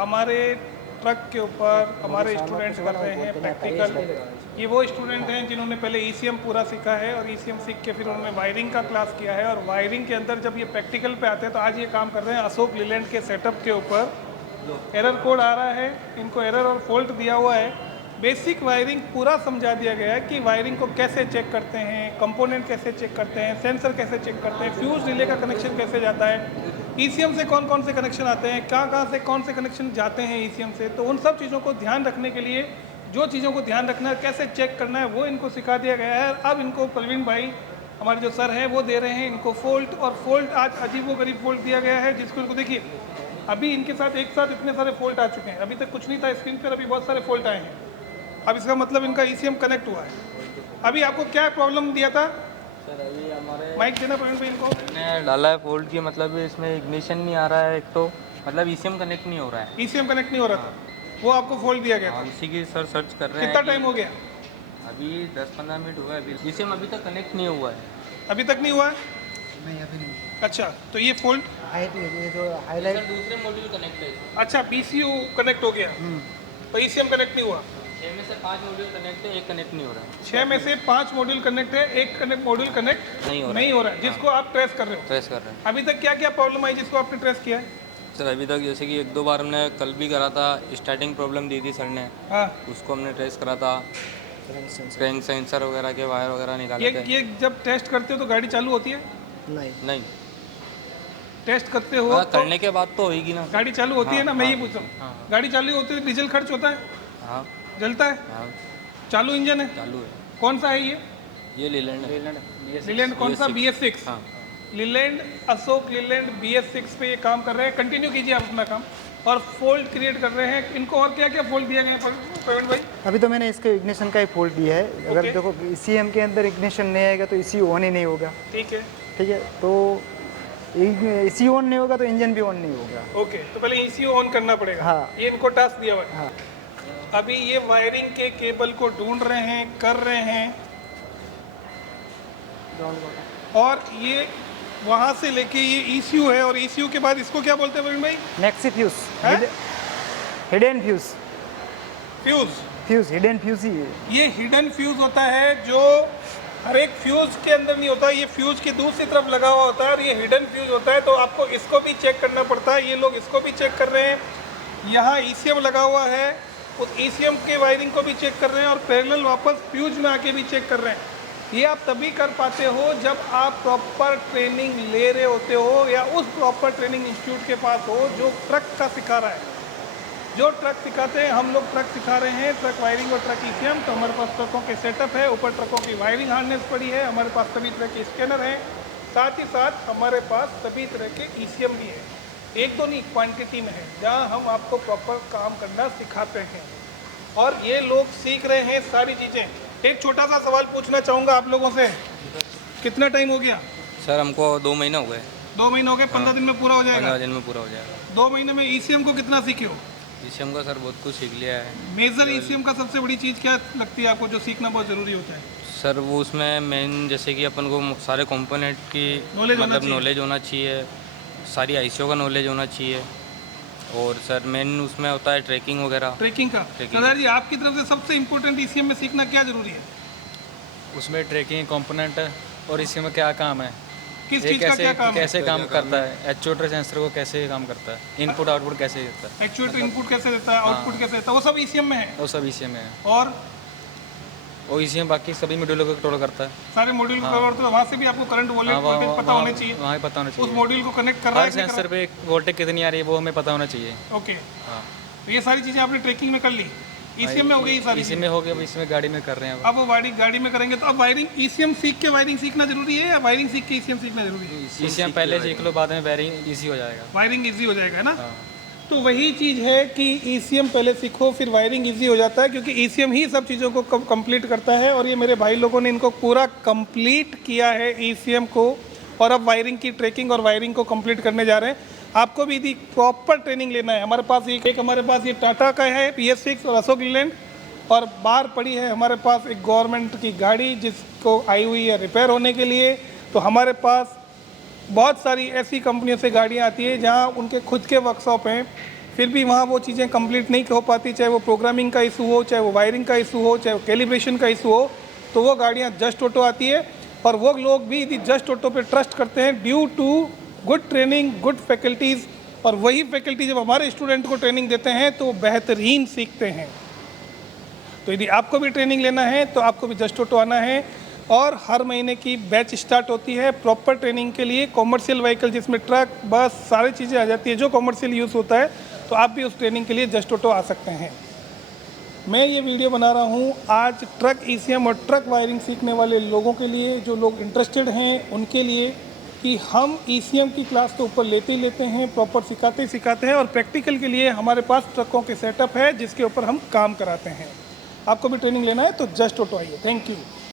हमारे ट्रक के ऊपर हमारे स्टूडेंट्स कर रहे हैं प्रैक्टिकल। ये वो स्टूडेंट हैं जिन्होंने पहले ईसीएम पूरा सीखा है और ईसीएम सीख के फिर उन्होंने वायरिंग का क्लास किया है, और वायरिंग के अंदर जब ये प्रैक्टिकल पे आते हैं तो आज ये काम कर रहे हैं अशोक लीलैंड के सेटअप के ऊपर। एरर कोड आ रहा है, इनको एरर और फॉल्ट दिया हुआ है। बेसिक वायरिंग पूरा समझा दिया गया है कि वायरिंग को कैसे चेक करते हैं, कंपोनेंट कैसे चेक करते हैं, सेंसर कैसे चेक करते हैं, फ्यूज रिले का कनेक्शन कैसे जाता है, ईसीएम से कौन कौन से कनेक्शन आते हैं, कहाँ से कौन से कनेक्शन जाते हैं ईसीएम से। तो उन सब चीज़ों को ध्यान रखने के लिए, जो चीज़ों को ध्यान रखना है, कैसे चेक करना है, वो इनको सिखा दिया गया है। अब इनको प्रवीण भाई हमारे जो सर हैं वो दे रहे हैं इनको फोल्ट, और फोल्ट आज अजीब व गरीब फोल्ट दिया गया है जिसको इनको देखिए अभी इनके साथ एक साथ इतने सारे फोल्ट आ चुके हैं। अभी तक कुछ नहीं था स्क्रीन पर, अभी बहुत सारे फोल्ट आए हैं। अब इसका मतलब इनका ईसीएम कनेक्ट हुआ है। अभी आपको क्या प्रॉब्लम दिया था सर? अभी हमारे माइक देना प्रवीण भाई इनको। मैंने डाला है फोल्ड की, मतलब इसमें इग्निशन नहीं आ रहा है, एक तो मतलब ईसीएम कनेक्ट नहीं हो रहा है। ईसीएम कनेक्ट नहीं हो रहा था, वो आपको फोल्ट दिया गया था। उसी की सर सर्च कर रहे हैं। कितना टाइम हो गया? अभी 10-15 मिनट हुआ है। अभी ईसीएम अभी तक कनेक्ट नहीं हुआ है। अभी तक नहीं हुआ है? नहीं अभी नहीं। अच्छा, तो ये फोल्ट ये जो सर हाईलाइट दूसरे मॉड्यूल कनेक्ट है। अच्छा पीसीयू कनेक्ट हो गया, पर ईसीएम कनेक्ट नहीं हुआ। 6 में से 5 मॉड्यूल कनेक्ट है, एक कनेक्ट नहीं हो रहा है। 6 में से 5 मॉड्यूल कनेक्ट है, एक मॉड्यूल कनेक्ट नहीं हो रहा है, जिसको आप ट्रेस कर रहे हो। ट्रेस कर रहे हैं अभी तक क्या क्या प्रॉब्लम आई जिसको आपने ट्रेस किया है? सर। अभी तक जैसे कि 1-2 बार हमने कल भी करा था, स्टार्टिंग प्रॉब्लम दी थी सर ने, हाँ, उसको हमने ट्रेस करा था। क्रैंक सेंसर वगैरह के वायर वगैरह निकाले थे। ये जब टेस्ट करते हो तो गाड़ी चालू होती है? नहीं। नहीं, टेस्ट करते हो हाँ, तो करने के बाद तो होगी ना। गाड़ी चालू होती है ना, मैं ये हाँ, पूछ रहा हूँ। हाँ। गाड़ी चालू होती है, डीजल खर्च होता है, हाँ जलता है, हाँ चालू इंजन है। चालू है। कौन सा है ये? ये लीलैंड है। लीलैंड कौन सा? BS6। हाँ। लीलैंड, अशोक लीलैंड BS6 पे ये काम कर रहे हैं। कंटिन्यू कीजिए आप अपना काम, और फोल्ट क्रिएट कर रहे हैं। इनको और क्या क्या फोल्ट दिया गया है प्रवीण भाई? अभी तो मैंने इसके इग्निशन का ही फोल्ड दिया है। अगर ओके। देखो ईसीएम के अंदर इग्निशन नहीं आएगा तो इसी ऑन ही नहीं होगा। ठीक है, ठीक है, तो इसी ऑन नहीं होगा तो इंजन भी ऑन नहीं होगा। ओके। तो पहले ECU ऑन करना पड़ेगा। हाँ। ये इनको टास्क दिया हुआ है। हाँ। अभी ये वायरिंग के केबल को ढूंढ रहे हैं, कर रहे हैं, और ये वहाँ से लेके ये ECU है, और ECU के बाद इसको क्या बोलते हैं प्रवीण भाई? मैक्सी फ्यूज, हैं? Hidden fuse, fuse. Hidden fuse ही है। ये हिडन फ्यूज होता है जो हर एक फ्यूज के अंदर नहीं होता, ये फ्यूज की दूसरी तरफ लगा हुआ होता है, और ये हिडन फ्यूज होता है। तो आपको इसको भी चेक करना पड़ता है। ये लोग इसको भी चेक कर रहे हैं। यहाँ ECM लगा हुआ है, उस ECM के वायरिंग को भी चेक कर रहे हैं, और पैरेलल वापस फ्यूज में आके भी चेक कर रहे हैं। ये आप तभी कर पाते हो जब आप प्रॉपर ट्रेनिंग ले रहे होते हो, या उस प्रॉपर ट्रेनिंग इंस्टीट्यूट के पास हो जो ट्रक का सिखा रहा है। जो ट्रक सिखाते हैं, हम लोग ट्रक सिखा रहे हैं, ट्रक वायरिंग और ट्रक ECM। तो हमारे पास ट्रकों के सेटअप है, ऊपर ट्रकों की वायरिंग हार्नेस पड़ी है, हमारे पास सभी तरह के स्कैनर हैं, साथ ही साथ हमारे पास सभी तरह के ECM भी है। एक तो नहीं, क्वांटिटी में है, जहाँ हम आपको प्रॉपर काम करना सिखाते हैं, और ये लोग सीख रहे हैं सारी चीज़ें। एक छोटा सा सवाल पूछना चाहूँगा आप लोगों से, कितना टाइम हो गया? सर हमको 2 महीने हो गए। 2 महीने हो गए, 15 दिन में पूरा हो जाएगा। 15 दिन में पूरा हो जाएगा। 2 महीने में ECM को कितना सीखे हो? ईसीएम का सर बहुत कुछ सीख लिया है। मेजर ECM का सबसे बड़ी चीज़ क्या लगती है आपको जो सीखना बहुत ज़रूरी होता है? सर वो उसमें मेन जैसे कि अपन को सारे कंपोनेंट की Knowledge होना मतलब चाहिए। नॉलेज होना चाहिए, सारी ICO का नॉलेज होना चाहिए, और सर मेन उसमें होता है ट्रैकिंग वगैरह। ट्रैकिंग का। सरदार जी, आपकी तरफ से सबसे इम्पोर्टेंट ECM में सीखना क्या जरूरी है? उसमें ट्रैकिंग कंपोनेंट और इसी में क्या काम है, किस ये चीज़ का क्या काम है? कैसे काम करता है, एक्चुएटर सेंसर को कैसे काम करता है, इनपुट आउटपुट कैसे देता है, एक्चुएटर इनपुट कैसे देता है, आउटपुट कैसे देता है, वो सब ECM में है। वो सब इसी में है। और और इसी में बाकी सभी मॉड्यूलों को कंट्रोल करता है। सारे मॉड्यूल को कवर करते हैं, वहाँ से भी आपको करंट वोल्टेज पता होने चाहिए। वहाँ ही पता होना उस चाहिए। मॉड्यूल को कनेक्ट कर रहा हर है कि नहीं कर सेंसर पे वोल्टेज कितनी आ रही है वो हमें पता होना चाहिए। रहा? ओके, हाँ, तो ये सारी चीज़ें आपने ट्रैकिंग में कर ली, ECM में हो गई ये सारी इसी चीज़ें। में हो गया, अब इसमें गाड़ी में कर रहे हैं। अब वो वायरिंग गाड़ी में करेंगे, तो अब वायरिंग ECM सीख के वायरिंग सीखना जरूरी है, या वायरिंग सीख के ECM सीखना जरूरी है? इसी हम पहले सीख लो, बाद में वायरिंग ईजी हो जाएगा। वायरिंग ईजी हो जाएगा ना। हाँ। तो वही चीज़ है कि ECM पहले सीखो, फिर वायरिंग इजी हो जाता है, क्योंकि ECM ही सब चीज़ों को कंप्लीट करता है। और ये मेरे भाई लोगों ने इनको पूरा कंप्लीट किया है ECM को, और अब वायरिंग की ट्रैकिंग और वायरिंग को कंप्लीट करने जा रहे हैं। आपको भी यदि प्रॉपर ट्रेनिंग लेना है, हमारे पास एक हमारे पास ये टाटा का है BS6 और अशोक लीलैंड, और बाहर पड़ी है हमारे पास एक गवर्नमेंट की गाड़ी जिसको आई हुई है रिपेयर होने के लिए। तो हमारे पास बहुत सारी ऐसी कंपनियों से गाड़ियाँ आती है जहाँ उनके खुद के वर्कशॉप हैं, फिर भी वहाँ वो चीज़ें कंप्लीट नहीं हो पाती, चाहे वो प्रोग्रामिंग का इशू हो, चाहे वो वायरिंग का इशू हो, चाहे वो कैलिब्रेशन का इशू हो, तो वो गाड़ियाँ जस्ट ऑटो आती है और वो लोग भी यदि जस्ट ऑटो पे ट्रस्ट करते हैं due to good training, good faculties. और वही फैकल्टी जब हमारे स्टूडेंट को ट्रेनिंग देते हैं तो बेहतरीन सीखते हैं। तो यदि आपको भी ट्रेनिंग लेना है तो आपको भी जस्ट ऑटो आना है और हर महीने की बैच स्टार्ट होती है प्रॉपर ट्रेनिंग के लिए। कॉमर्शियल व्हीकल जिसमें ट्रक, बस, सारी चीज़ें आ जाती है जो कॉमर्शियल यूज़ होता है, तो आप भी उस ट्रेनिंग के लिए जस्ट ऑटो आ सकते हैं। मैं ये वीडियो बना रहा हूँ आज ट्रक ECM और ट्रक वायरिंग सीखने वाले लोगों के लिए, जो लोग इंटरेस्टेड हैं उनके लिए, कि हम ECM की क्लास तो ऊपर लेते ही लेते हैं, प्रॉपर सिखाते ही सिखाते हैं और प्रैक्टिकल के लिए हमारे पास ट्रकों के सेटअप है जिसके ऊपर हम काम कराते हैं। आपको भी ट्रेनिंग लेना है तो जस्ट ऑटो आइए। Thank you.